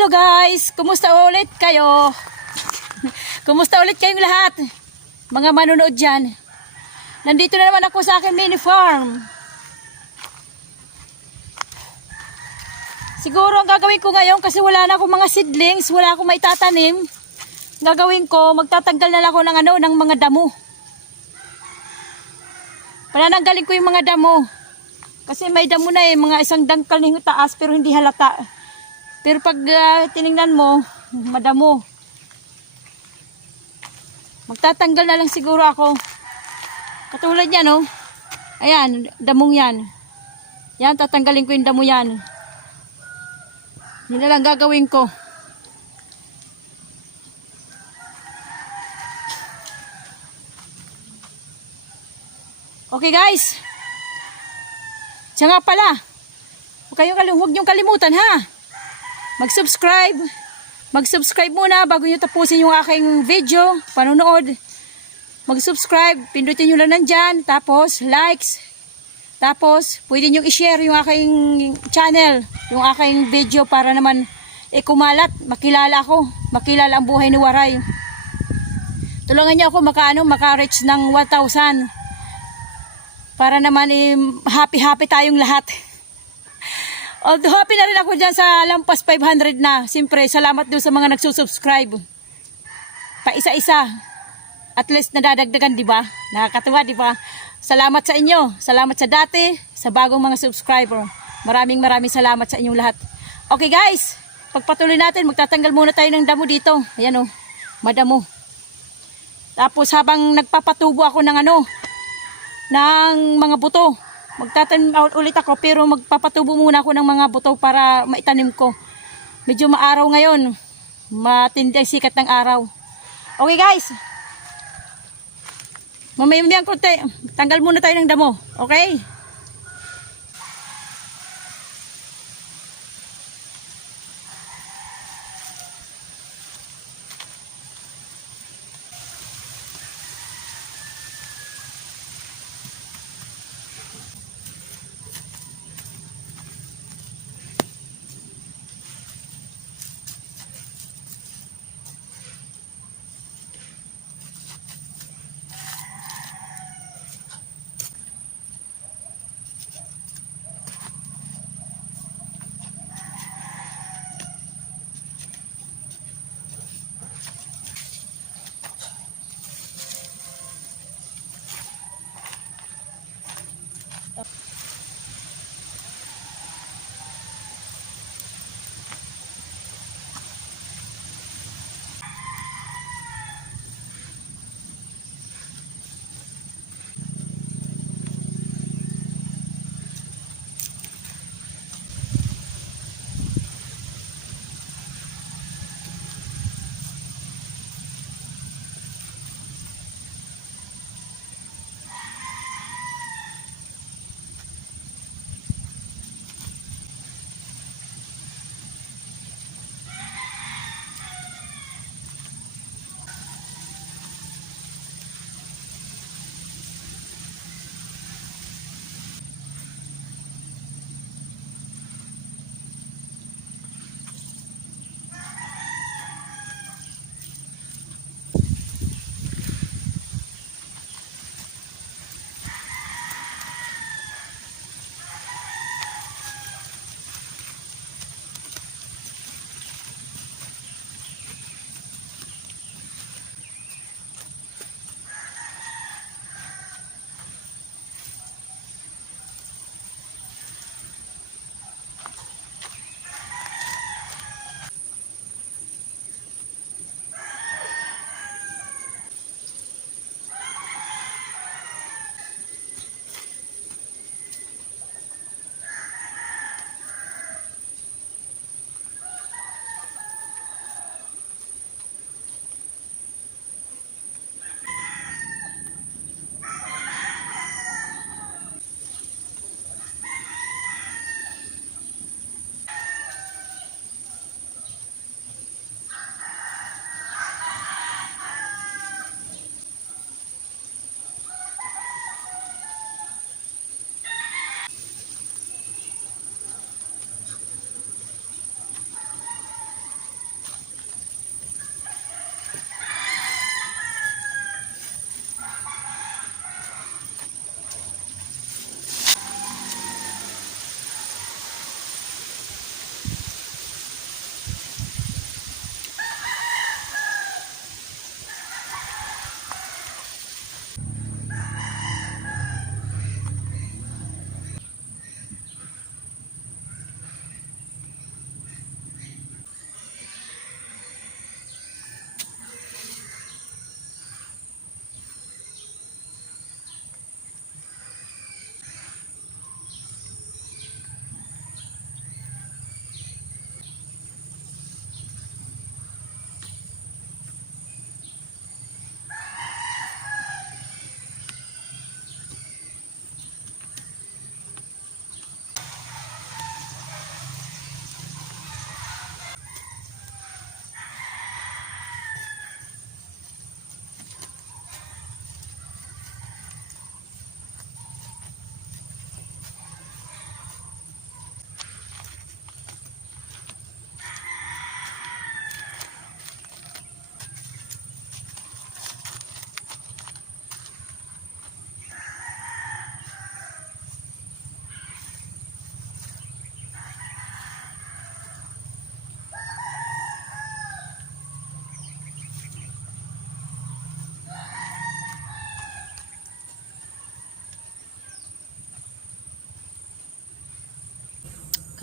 Hello guys! Kumusta ulit kayo? Kumusta ulit kayong lahat? Mga manonood dyan. Nandito na naman ako sa aking mini farm. Siguro ang gagawin ko ngayon kasi wala na akong mga seedlings, wala akong maitatanim. Gagawin ko, magtatanggal na lang ako ng ano, ng mga damo. Panananggalin ko yung mga damo. Kasi may damo na eh, mga isang dangkal ng taas pero hindi halata. Pero pag ah, tiningnan mo, madamo. Magtatanggal na lang siguro ako. Katulad yan, oh. Ayan, damong yan. Yan, tatanggalin ko yung damo yan. Yun lang gagawin ko. Okay guys. Siya nga pala. Huwag kayong kalimutan ha. Mag-subscribe. Mag-subscribe muna bago niyo tapusin yung aking video, panonood. Mag-subscribe, pindutin niyo lang nandyan, tapos likes. Tapos, pwede niyo i-share yung aking channel, yung aking video para naman eh, kumalat, makilala ako, makilala ang buhay ni Waray. Tulungan niyo ako makaano, maka-reach ng 1,000 para naman eh, happy-happy tayong lahat. Although happy na rin ako dyan sa lampas 500 na. Siyempre, salamat doon sa mga nagsusubscribe. Pa isa-isa. At least nadadagdagan, di ba? Nakakatuwa, di ba? Salamat sa inyo. Salamat sa dati, sa bagong mga subscriber. Maraming maraming salamat sa inyong lahat. Okay guys, pagpatuloy natin, magtatanggal muna tayo ng damo dito. Ayan o, madamo. Tapos habang nagpapatubo ako ng ano, ng mga buto. Magtatanim ulit ako pero magpapatubo muna ako ng mga buto para maitanim ko. Medyo maaraw ngayon. Matindi ang sikat ng araw. Okay guys. Mamaya-maya konti. Tanggal muna tayo ng damo. Okay?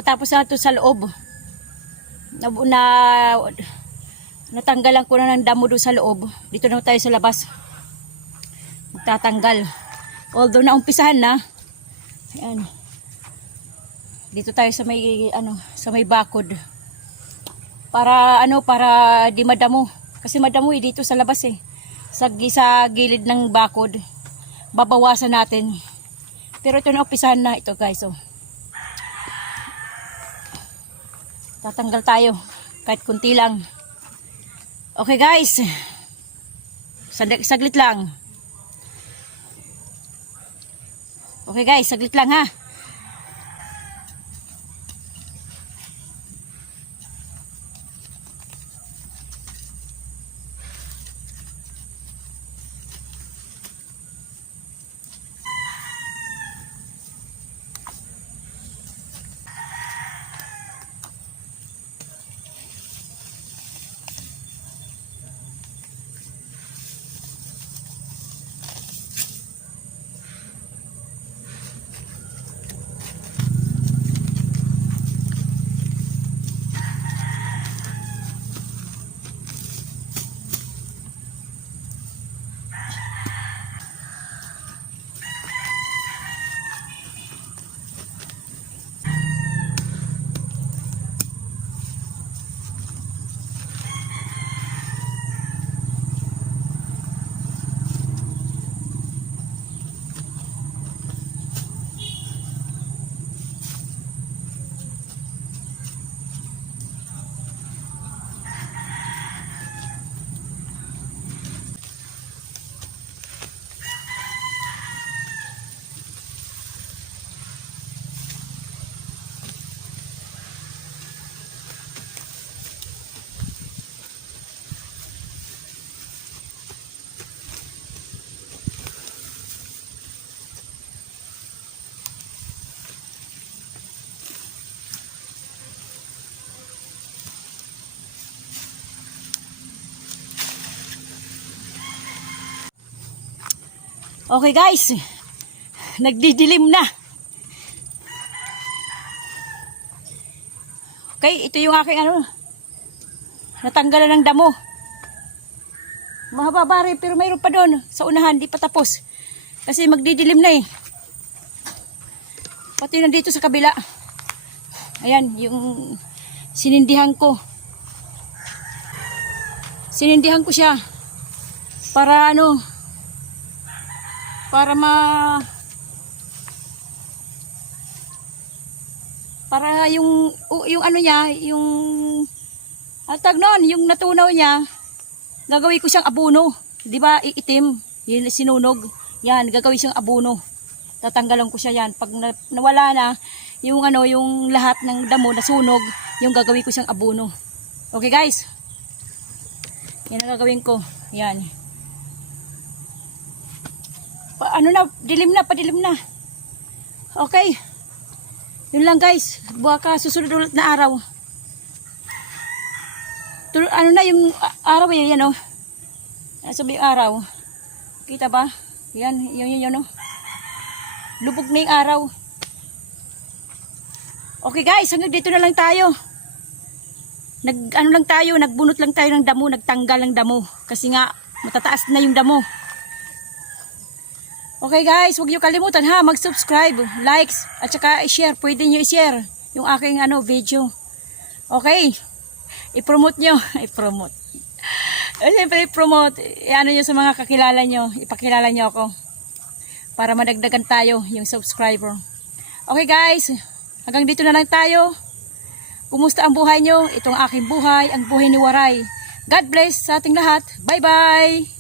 Pagkatapos na ito sa loob, na, na natanggalan ko na ng damo doon sa loob. Dito na tayo sa labas. Magtatanggal. Although naumpisahan na. Ayan. Dito tayo sa may ano, sa may bakod. Para ano, para di madamo. Kasi madamo eh dito sa labas eh. Sa, sa gilid ng bakod. Babawasan natin. Pero ito na umpisahan na ito guys. Oh. Tatanggal tayo. Kahit kunti lang. Okay guys. Saglit, saglit lang. Okay guys, saglit lang ha. Okay guys. Nagdidilim na. Okay, ito yung aking ano. Natanggalan ng damo. Mahaba rin, pero mayroon pa doon. Sa unahan, di pa tapos. Kasi magdidilim na eh. Pati nandito sa kabila. Ayan, yung sinindihan ko. Sinindihan ko siya. Para ano, para ma para yung yung ano niya yung ang tag noon yung natunaw niya gagawin ko siyang abono di ba iitim yun sinunog. Yan gagawin siyang abono tatanggalan ko siya yan. Pag na, nawala na yung ano yung lahat ng damo nasunog yung gagawin ko siyang abono okay guys? Yan ang gagawin ko. Yan Ano na, dilim na, padilim na. Okay. Yun lang guys. Baka susunod ulit na araw. Tul ano na yung araw eh, yan o. Oh. Sabi yung araw. Kita ba? Yan, yun yun yun oh. Lubog na yung araw. Okay guys, hanggang dito na lang tayo. Nag ano lang tayo, nagbunot lang tayo ng damo, nagtanggal ng damo kasi nga matataas na yung damo. Okay guys, huwag niyo kalimutan ha, mag-subscribe, likes, at saka i-share. Pwede niyo i-share yung aking ano, video. Okay? I-promote niyo. I-promote. Eh, Siyempre, i-promote. I-ano niyo sa mga kakilala niyo. Ipakilala niyo ako. Para madagdagan tayo yung subscriber. Okay guys, hanggang dito na lang tayo. Kumusta ang buhay niyo? Itong aking buhay, ang buhay ni Waray. God bless sa ating lahat. Bye-bye!